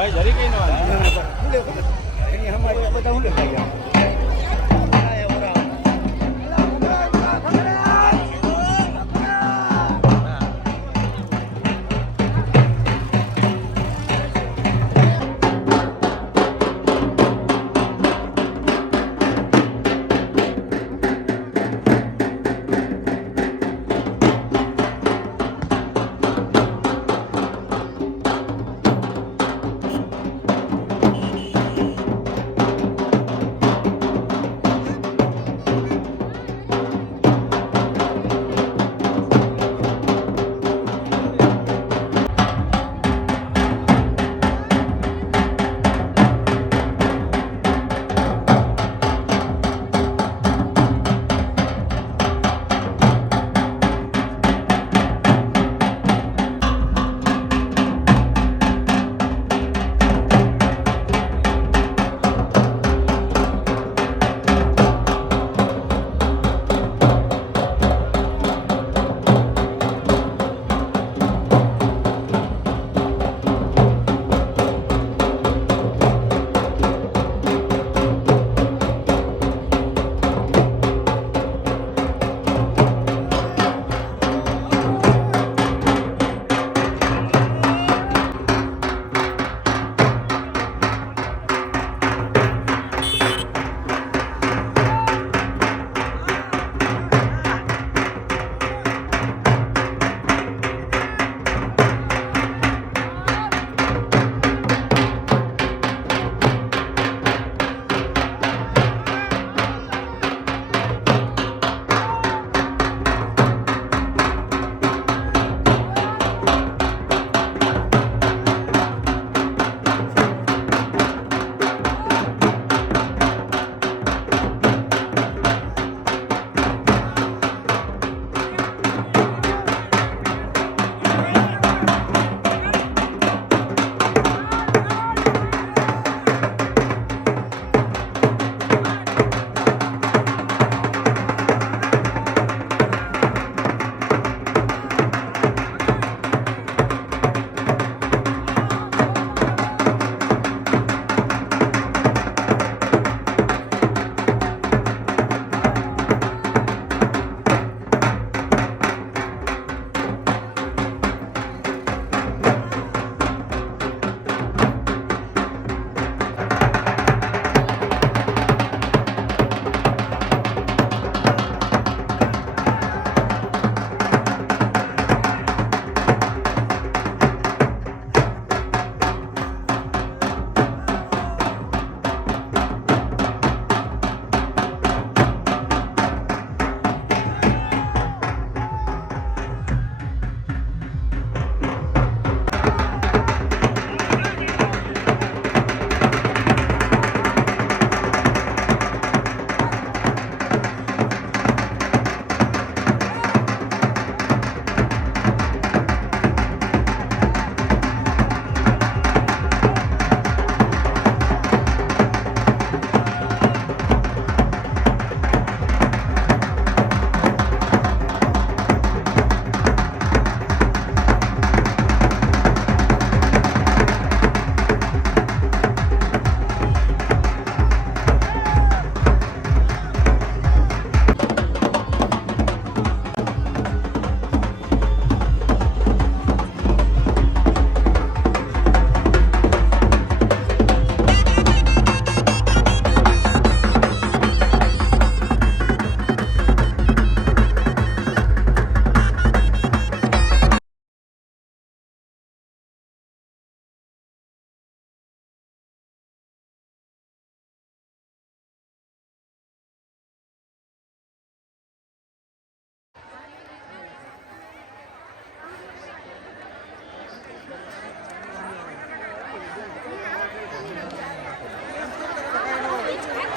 ભાઈ જરી કઈ નો એની અમારે બધા હું લગાવી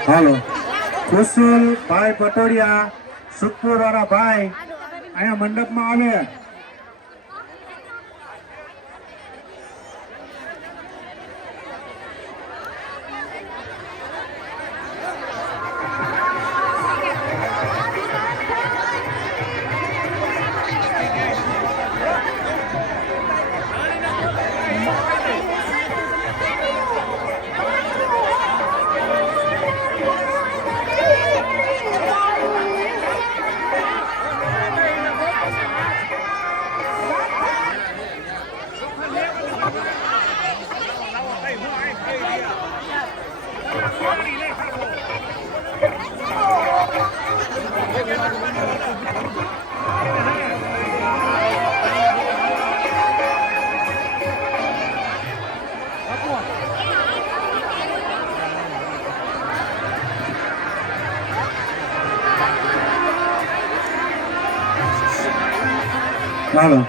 હાલો કુશુલ ભાઈ પટોડિયા સુખપુર વાળા ભાઈ અહીંયા મંડપમાં આવે. ચાલો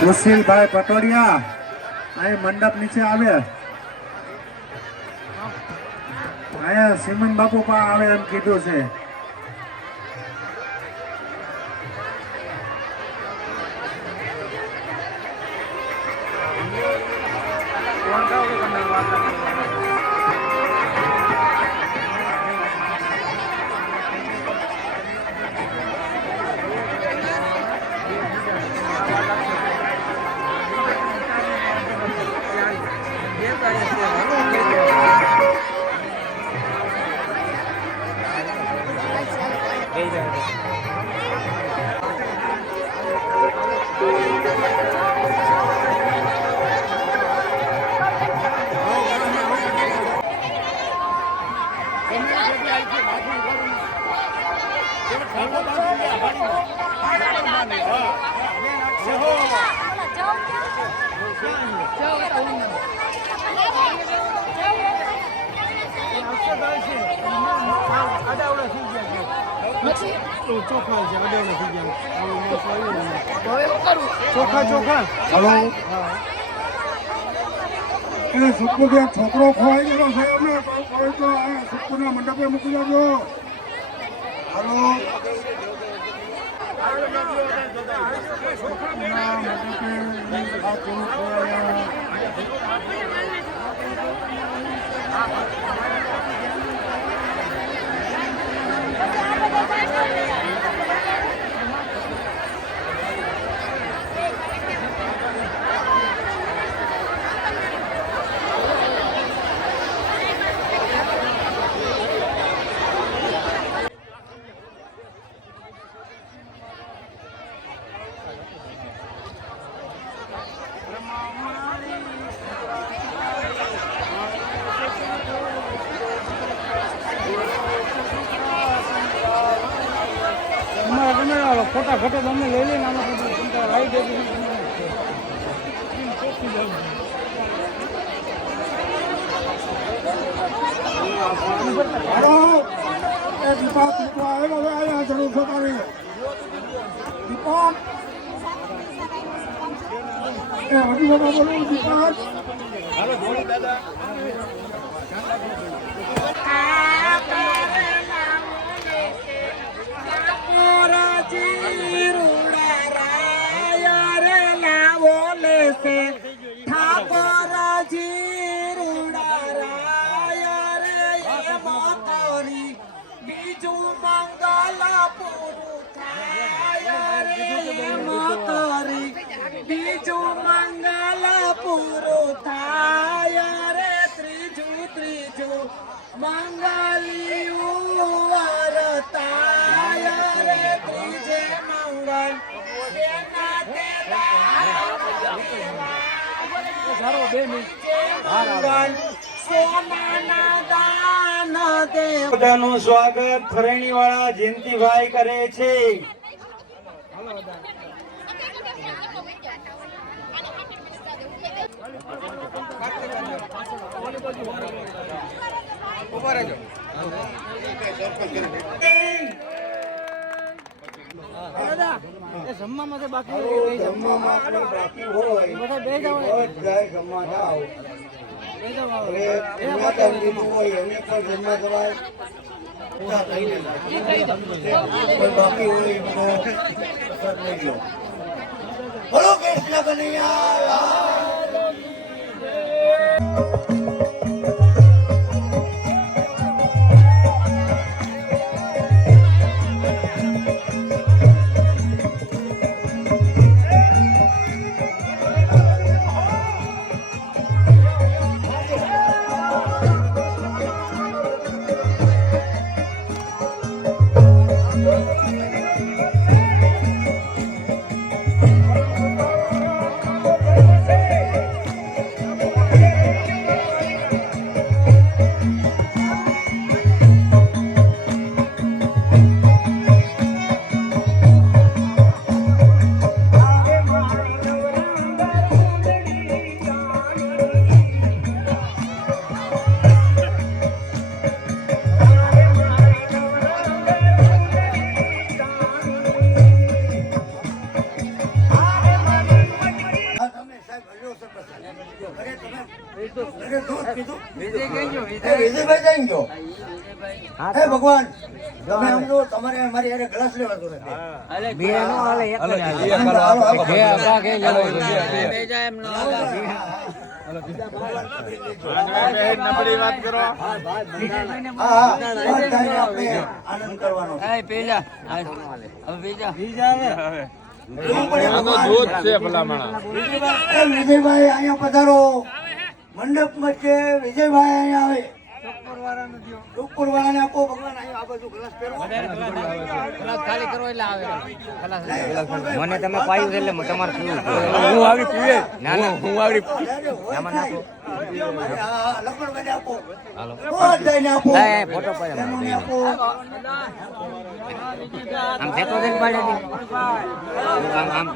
સુશીલભાઈ પટોડિયા અહીં મંડપ નીચે આવે. અહીંયા સિમન બાપુ પણ આવે એમ કીધું છે. છોકરો ખોવાઈ ગયેલો છે એમને સુખપુરના મંડપે મૂકી દેજો. હાલો ફોટા ફોટો તમને લઈ લઈને આમાં લાવી દેજો. જરૂર છે તારી દીપક હજુ બધા બોલું દીપક. હાલો દાદા બીજું મંગલ પૂરું થાય રે ત્રીજું મંગલિયું વરતાય રે ત્રીજે મંગલ બધાનું સ્વાગત ખરેણી વાળા જયંતિભાઈ કરે છે. જમવામાં બાકી હોય બધા બે જાવ જમવા જાઓ. બોલો કૃષ્ણ કનૈયા. કીધું વિજયભાઈ જઈ ગયો હે ભગવાન તમે સમજો તમારે મારી હારે ગ્લાસ લેવાતો નથી આનંદ કરવાનો વિજયભાઈ અહીંયા પધારો મંડપ વચ્ચે વિજયભાઈ અહીંયા આવે ઉપર વાળાને આપો ભગવાન અહીંયા આ બાજુ ગ્લાસ પહેરો ખાલી કરો એટલે આવે મને તમે પાયું એટલે તમારે પીવું હું આવી પીવે ના ના હું આવી આમાં નાખો લખણ ભાઈને આપો બધાને આપો ફોટો પાડે એમને આપો આમ ફેંકો દે પાડે આમ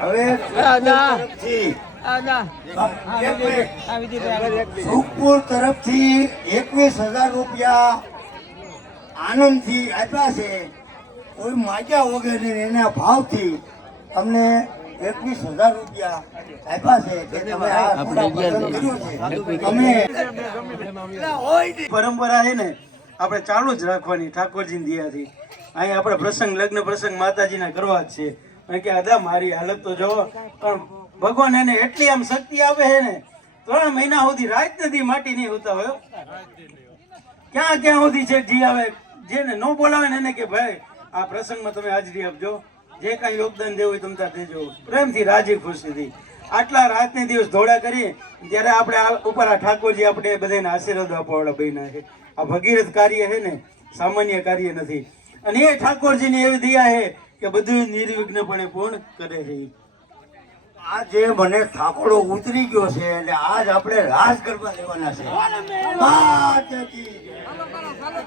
હવે સુખપુર તરફથી 21,000 રૂપિયા આનંદથી આપ્યા છે કોઈ માગ્યા વગર એના ભાવથી તમને 21,000 રૂપિયા આપ્યા છે કે તમે આ થોડા પસંદ કર્યું છે તમે પરંપરા છે ને આપણે ચાલુ જ રાખવાની ઠાકોરજીની દયાથી. અહીં આપણે પ્રસંગ લગ્ન પ્રસંગ માતાજીના કરવા જ છે. અને કે અદા મારી હાલત તો જોવો, પણ ભગવાન એને એટલી આમ શક્તિ આપે છે ને 3 મહિના સુધી રાત નથી માટી નહીં હોતા હોય. ક્યાં ક્યાં સુધી છે જી આવે જેને ન બોલાવે ને એને કે ભાઈ આ પ્રસંગમાં તમે હાજરી આપજો, જે કાંઈ યોગદાન દેવું હોય તમે ત્યાં દેજો, પ્રેમથી રાજી ખુશીથી. આટલા રાતને દિવસ ધોળા કરી ત્યારે આપણે આ ઉપર આ ઠાકોરજી આપણે બધાને આશીર્વાદ આપવાવાળા બન્યા છે. આ ભગીરથ કાર્ય છે ને સામાન્ય કાર્ય નથી. અને એ ઠાકોરજીની એવી દયા છે કે બધું નિર્વિઘ્નપણે પૂર્ણ કરે છે. આ જે મને થાકોડો ઉતરી ગયો છે એટલે આજ આપણે રાસ ગરબા લેવાના છે.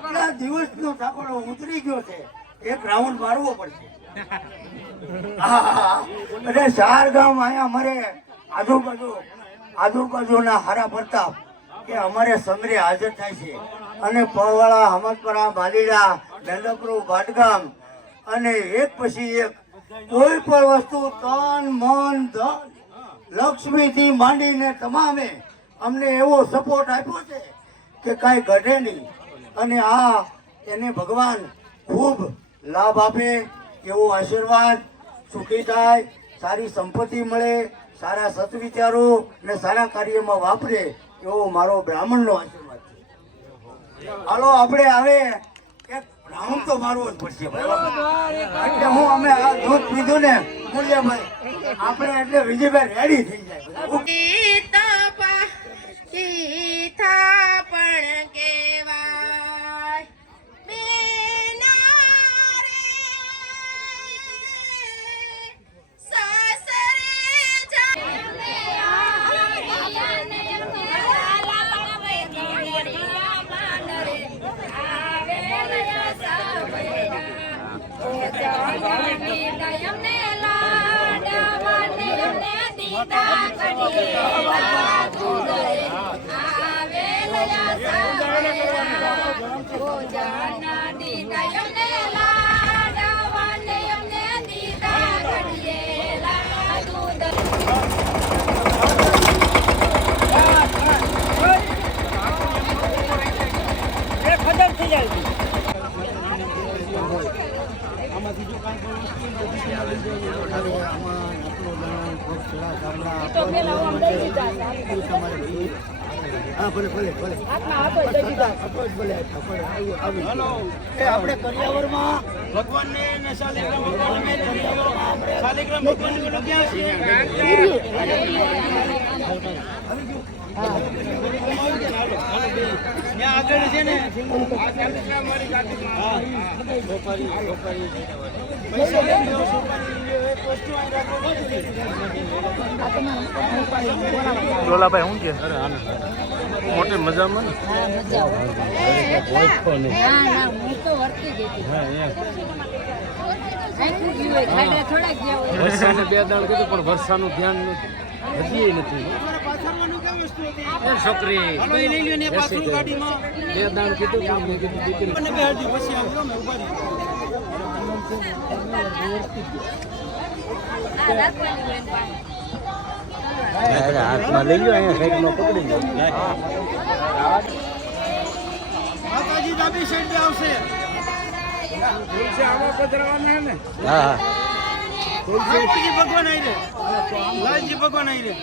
કેટલા દિવસનો થાકોડો ઉતરી ગયો છે, એક રાઉન્ડ મારવો પડશે. અને 4 ગામ અહીંયા અમારે આજુબાજુના હારા પ્રતાપ કે અમારે સમરે હાજર થાય છે. અને પળવાળા, હમદપરા, બાલીડા, દંડપુર, ભાટગામ અને એક પછી એક કોઈ પણ વસ્તુ તન મન ધન લક્ષ્મીથી માંડીને તમામે અમને એવો સપોર્ટ આપ્યો છે કે કાંઈ ઘટે નહીં. અને આ એને ભગવાન ખૂબ લાભ આપે, એવો આશીર્વાદ, સુખી થાય, સારી સંપત્તિ મળે, સારા સત્વિચારો ને સારા કાર્યમાં વાપરે એવો મારો બ્રાહ્મણનો આશીર્વાદ છે. હાલો આપણે હવે એક રાઉન્ડ તો મારવો જ પડશે એટલે હું અમે આ દૂધ પીધું ને મૂલ્યભાઈ આપણે એટલે વિજયભાઈ રેડી થઈ જાય. પણ કેવાય આપણે કરિયાવરમાં ભગવાનને શાલિગ્રામ ભગવાનને લગ્યા છે. આગળ છે ને ડોલાભાઈ શું કે મોટી મજામાં વરસાદને 2 દાણ કીધું પણ વરસાદનું ધ્યાન હજી નથી. છોકરી 2 દાણ કીધું પણ મેં કીધું દીકરી હાથમાં લઈ લો અહીંયા સાઈડમાં પકડી લો માતાજી ડાબી સાઈડ આવશે. હા ઠાકોરજી ભગવાન આવી રે, લાલજી ભગવાન આવી રે.